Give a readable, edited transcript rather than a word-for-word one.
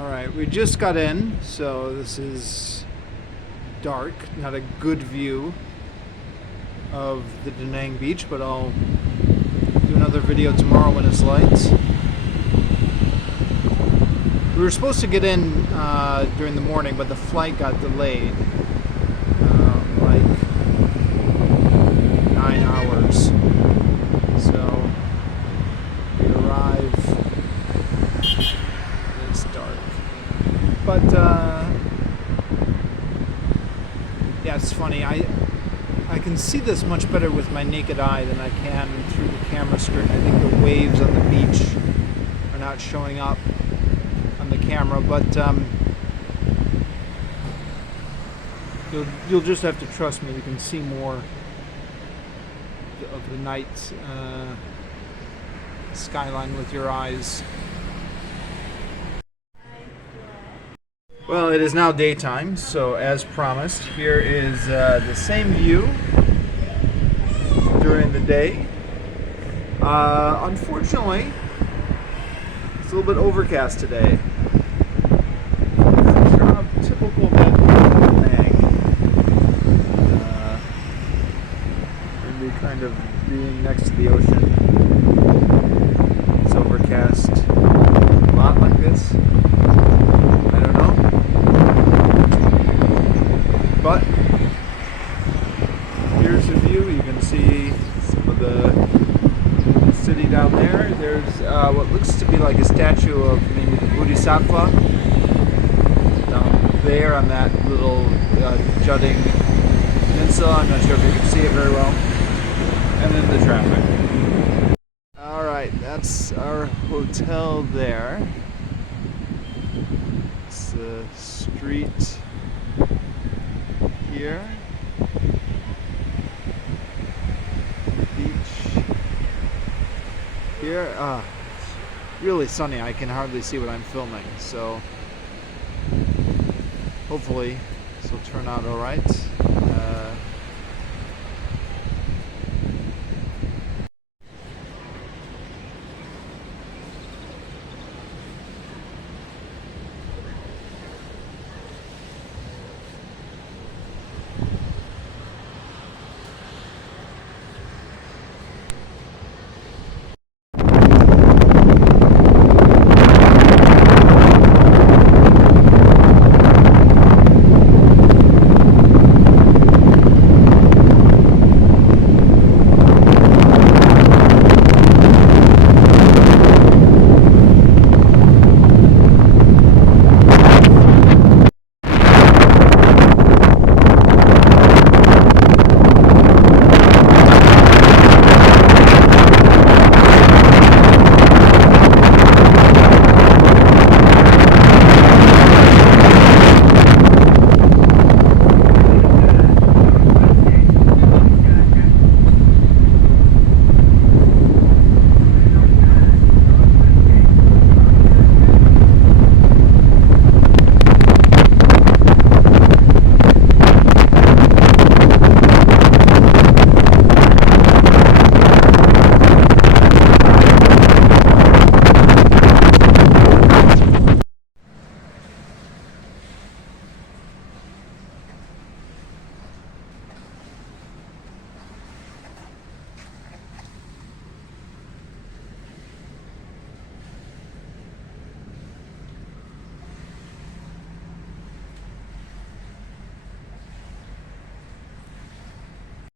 Alright, we just got in, so this is dark, not a good view of the Danang beach, but I'll do another video tomorrow when it's light. We were supposed to get in during the morning, but the flight got delayed like 9 hours. So we arrive, it's dark. But yeah, it's funny. I can see this much better with my naked eye than I can through the camera screen. I think the waves on the beach are not showing up on the camera, but you'll just have to trust me. You can see more of the night skyline with your eyes. Well, it is now daytime, so as promised, here is the same view during the day. Unfortunately, it's a little bit overcast today. Kind of typical Danang. Maybe kind of being next to the ocean. It's overcast a lot like this. I don't know. But here's the view. You can see some of the city down there. There's what looks to be like a statue of maybe the Bodhisattva down there on that little jutting peninsula. I'm not sure if you can see it very well. And then the traffic. Alright, that's our hotel there. It's the street here. Beach here. It's really sunny. I can hardly see what I'm filming, so hopefully this will turn out alright.